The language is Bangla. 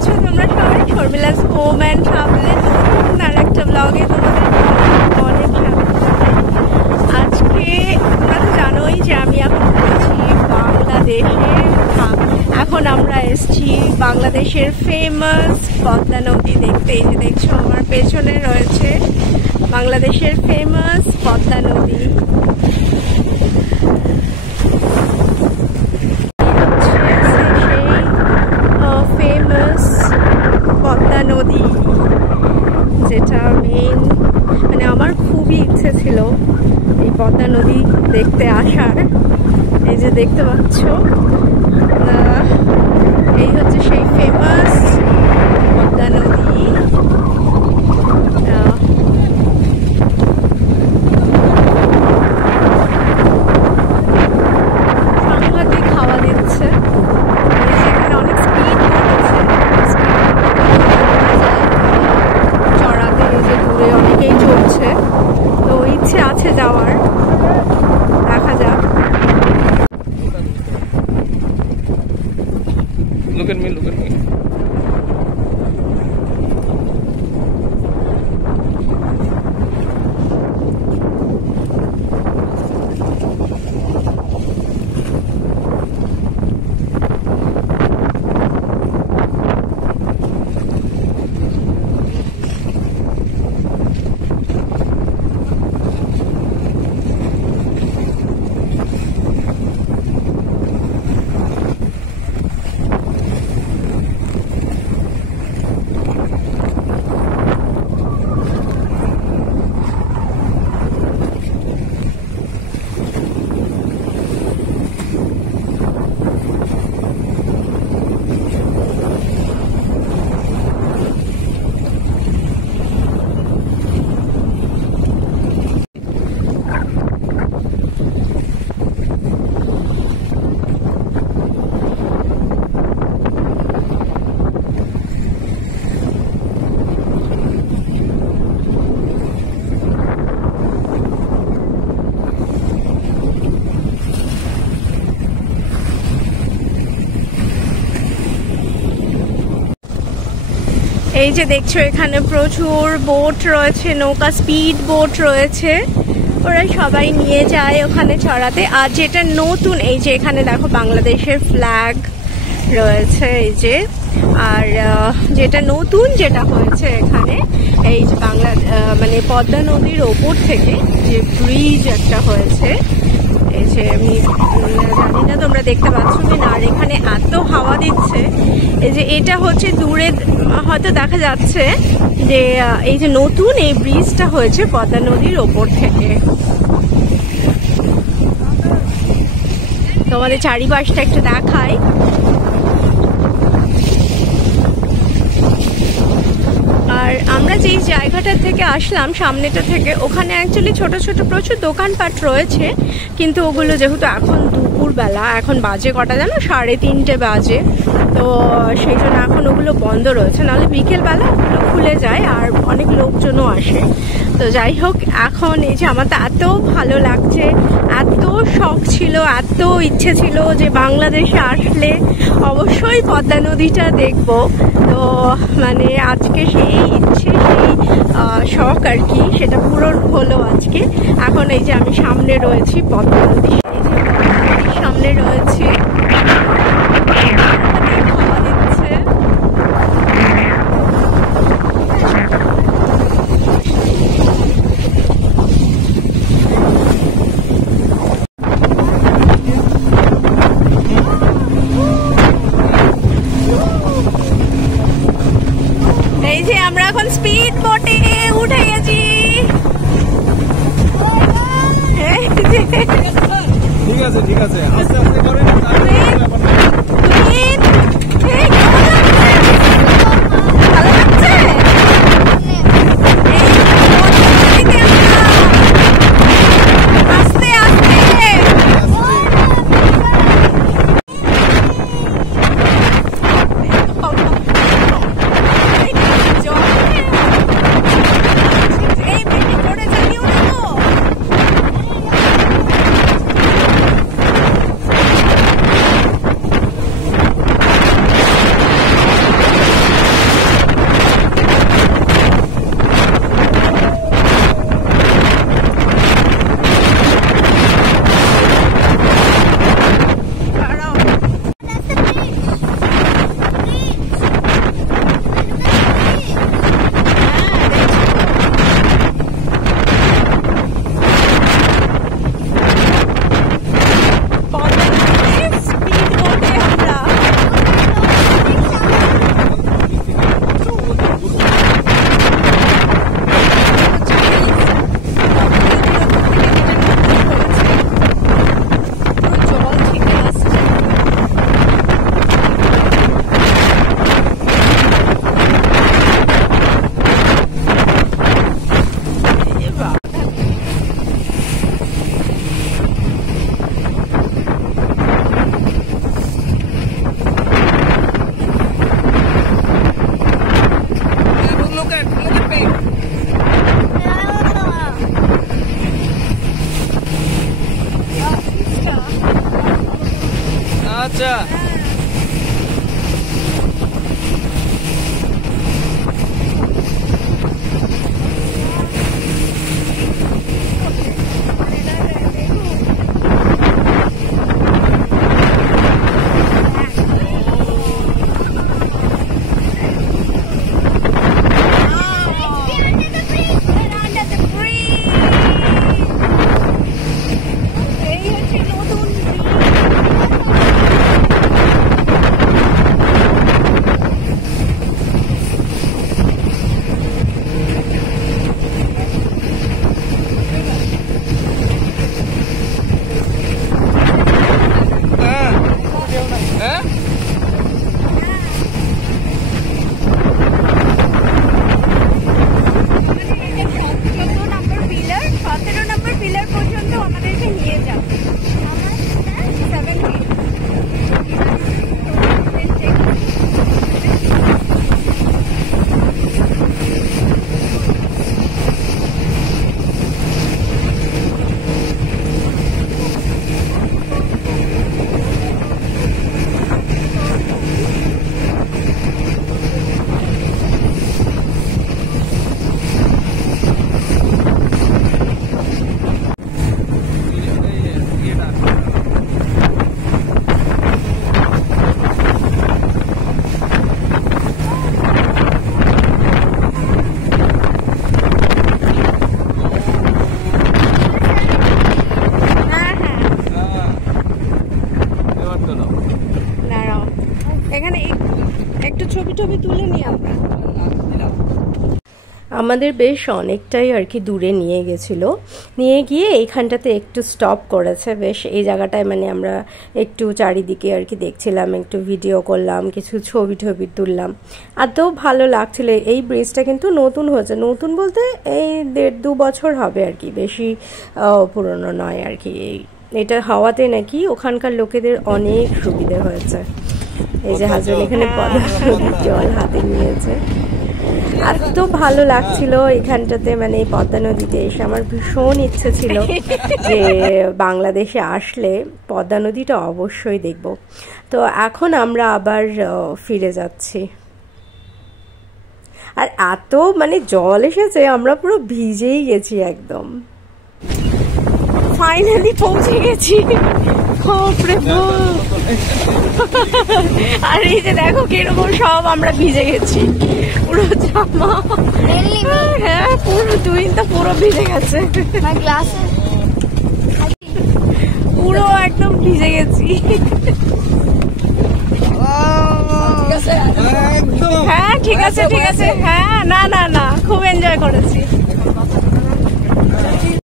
আছো তোমরা সবাই? শর্মিলাস হোম অ্যান্ড ট্রাভেলের নতুন আর একটা ব্লগে তোমাদের অনেক আজকে তোমরা তো জানোই যে আমি এখন বলছি বাংলাদেশে। এখন আমরা এসছি বাংলাদেশের ফেমাস পদ্মা নদী দেখতে। এই যে দেখছো আমার পেছনে রয়েছে বাংলাদেশের ফেমাস পদ্মা নদী। পদ্মা নদী যেটা মেইন, মানে আমার খুবই ইচ্ছে ছিল এই পদ্মা নদী দেখতে আসার। এই যে দেখতে পাচ্ছ এই হচ্ছে সেই ফেমাস পদ্মা নদী। সাংঘাতিক হাওয়া দিচ্ছে, এখানে অনেক স্পিড চড়াতে, এই যে দূরে অনেকেই চলছে, তো ইচ্ছে আছে যাওয়ার, দেখা যাক। Look at me, look at me. এই যে দেখছো এখানে প্রচুর বোট রয়েছে, নৌকা, স্পিড বোট রয়েছে, ওরা সবাই নিয়ে যায় ওখানে চড়াতে। আর যেটা নতুন, এই যে এখানে দেখো বাংলাদেশের ফ্ল্যাগ রয়েছে এই যে। আর যেটা নতুন যেটা হয়েছে এখানে, এই যে মানে পদ্মা নদীর ওপর থেকে যে ব্রিজ একটা হয়েছে, এই যে আমি জানি না তোমরা দেখতে পাচ্ছ কিনা। আর এখানে এত হাওয়া দিচ্ছে, এই যে এটা হচ্ছে দূরে হয়তো দেখা যাচ্ছে যে এই যে নতুন এই ব্রিজটা হয়েছে পদ্মা নদীর ওপর থেকে। তোমাদের চারিপাশটা একটু দেখাই। আর আমরা যেই জায়গাটা থেকে আসলাম সামনেটা থেকে, ওখানে অ্যাকচুয়ালি ছোট ছোট প্রচুর দোকানপাট রয়েছে, কিন্তু ওগুলো যেহেতু এখন দুপুরবেলা, এখন বাজে কটা জানো, 3:30 বাজে, তো সেই জন্য এখন ওগুলো বন্ধ রয়েছে, নাহলে বিকেলবেলা ওগুলো খুলে যায় আর অনেক লোকজনও আসে। তো যাই হোক, এখন এই যে আমার তো এত ভালো লাগছে, এত শখ ছিল, এত ইচ্ছে ছিল যে বাংলাদেশে আসলে অবশ্যই পদ্মা নদীটা দেখবো। তো মানে আজকে সেই ইচ্ছে, সেই শখ আর কি, সেটা পূরণ হলো আজকে। এখন এই যে আমি সামনে রয়েছি পদ্মা নদী, এই যে নদীর সামনে রয়েছে, হাওয়া দিচ্ছে। এই যে আমরা এখন স্পিড বোটে উঠে গেছি। ঠিক আছে, ঠিক আছে, আস্তে আস্তে করেন। আমাদের বেশ অনেকটাই আর কি দূরে নিয়ে গেছিল, নিয়ে গিয়ে এইখানটাতে একটু স্টপ করেছে। বেশ এই জায়গাটায় মানে আমরা একটু চারিদিকে আর কি দেখছিলাম, একটু ভিডিও করলাম, কিছু ছবি টবি তুললাম, এতও ভালো লাগছিল। এই ব্রিজটা কিন্তু নতুন হয়েছে, নতুন বলতে এই 1.5-2 বছর হবে আর কি, বেশি পুরনো নয় আর কি। এটা হওয়াতে নাকি ওখানকার লোকেদের অনেক সুবিধা হয়েছে। এই যে হাজবেন্ড এখানে জল হাতে নিয়েছে, এত ভালো লাগছিল এখানটাতে, মানে পদ্মা নদীতে এসে আমার ভীষণ ইচ্ছে ছিল যে বাংলাদেশে আসলে পদ্মা নদীটা অবশ্যই দেখব। তো এখন আমরা আবার ফিরে যাচ্ছি, আর এত মানে জল এসেছে আমরা পুরো ভিজেই গেছি একদম। ফাইনালি পৌঁছে গেছি। আর এই যে দেখো কিরকম সব আমরা ভিজে গেছি, পুরো জামা, হ্যাঁ পুরো তুই তো পুরো ভিজে গেছে, পুরো একদম ভিজে গেছি। হ্যাঁ ঠিক আছে ঠিক আছে, হ্যাঁ না না না খুব এনজয় করেছি।